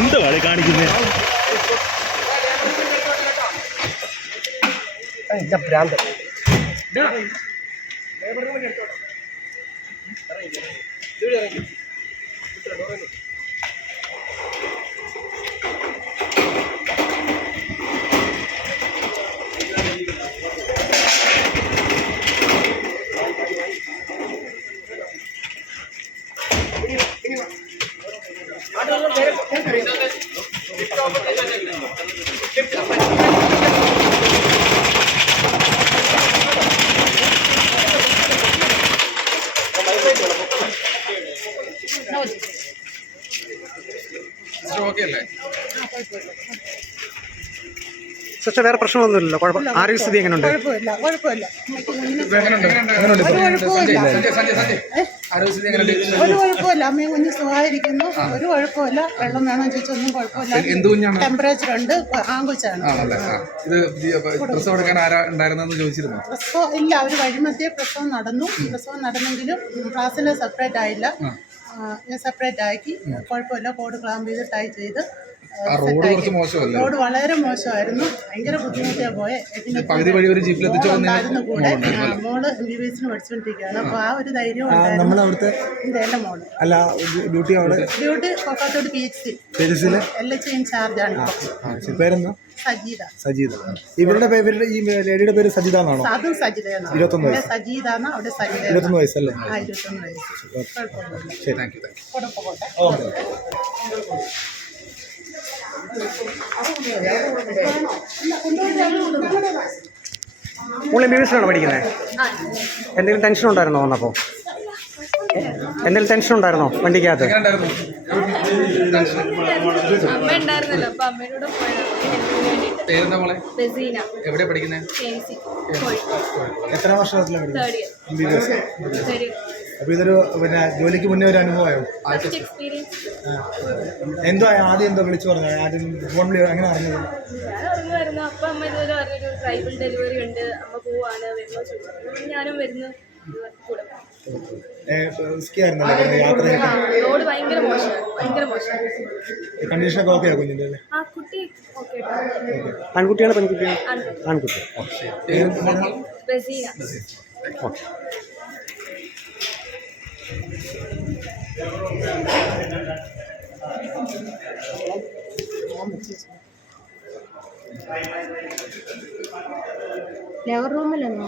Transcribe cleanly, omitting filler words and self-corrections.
എന്താണ് കാണിക്കുന്നത്? ഭ്രാന്ത്. സിസ്റ്റർ വേറെ പ്രശ്നമൊന്നുമില്ലല്ലോ? കുഴപ്പം ആരോഗ്യസ്ഥിതി എങ്ങനെയുണ്ട്? ഒരു കുഴപ്പമില്ല. അമ്മയും കുഞ്ഞ് സുഖമായിരിക്കുന്നു. ഒരു കുഴപ്പമില്ല. വെള്ളം വേണം ചോദിച്ചൊന്നും കുഴപ്പമില്ല. ടെമ്പറേച്ചർ ഉണ്ട്. ആങ്കൊച്ചാണ്. പ്രസവം ഇല്ല. ഒരു വഴിമധ്യേ പ്രസവം നടന്നു. പ്രസവം നടന്നെങ്കിലും ക്ലാസ്സിൽ സെപ്പറേറ്റ് ആയില്ല. സെപ്പറേറ്റ് ആക്കി. കുഴപ്പമില്ല. കോഡ് ക്ലാമ്പ് ചെയ്ത് ടൈ ചെയ്ത്. റോഡ് വളരെ മോശമായിരുന്നു. ഭയങ്കര ബുദ്ധിമുട്ടിയാ പോയെ. ഉണ്ടായിരുന്നു കൂടെ. മോള് MBBS പഠിച്ചുകൊണ്ടിരിക്കുകയാണ്. അപ്പൊ ആ ഒരു ധൈര്യം ഉണ്ടായിരുന്നു. എന്റെ മോള് ഡ്യൂട്ടി കൊക്കാത്തോട് PHC LH ഇൻചാർജാണ്. സജീദ. ഇവരുടെ ഈ ലേഡിയുടെ പേര് സജിത എന്നാണോ? അതും സജിതയാണ്. 21 വയസ്സ്. സജീത 21 വയസ്സല്ലേ? 21 വയസ്സ്. ശരി, താങ്ക് യു. മോൾ MBBS പഠിക്കുന്നത്? എന്തെങ്കിലും ടെൻഷൻ ഉണ്ടായിരുന്നോ വന്നപ്പോൾ? എന്തെങ്കിലും ടെൻഷൻ ഉണ്ടായിരുന്നോ വണ്ടിക്കകത്ത്? എവിടെ പഠിക്കുന്നത്? എത്ര വർഷത്തിലാണ് MBBS? അപ്പോൾ ഇതൊരു ജോലിക്ക് മുന്നേ ഒരു അനുഭവമായോ? എന്തോ ആദ്യം എന്തോ വിളിച്ചു പറഞ്ഞത്? ആദ്യം ഫോണിൽ അങ്ങനെ അറിഞ്ഞത്? അപ്പം അമ്മ ഇതുവരെ പറഞ്ഞൊരു ട്രൈബൽ ഡെലിവറി ഉണ്ട്, അമ്മ പോവാണ്, വരുന്നോ ചോദിച്ചു. ഞാനും വരുന്നു കൂടെ. റോഡ് ഭയങ്കര മോശമാണ്. കണ്ടീഷനൊക്കെ ഓക്കെയാ കുഞ്ഞിൻ്റെ? ആ കുട്ടി ഓക്കെ. ആൺകുട്ടിയാണ് പെൺകുട്ടിയാണ്? ആൺകുട്ടി. ബസീന. ഓക്കെ. ലെവർ റൂമിലെന്നോ?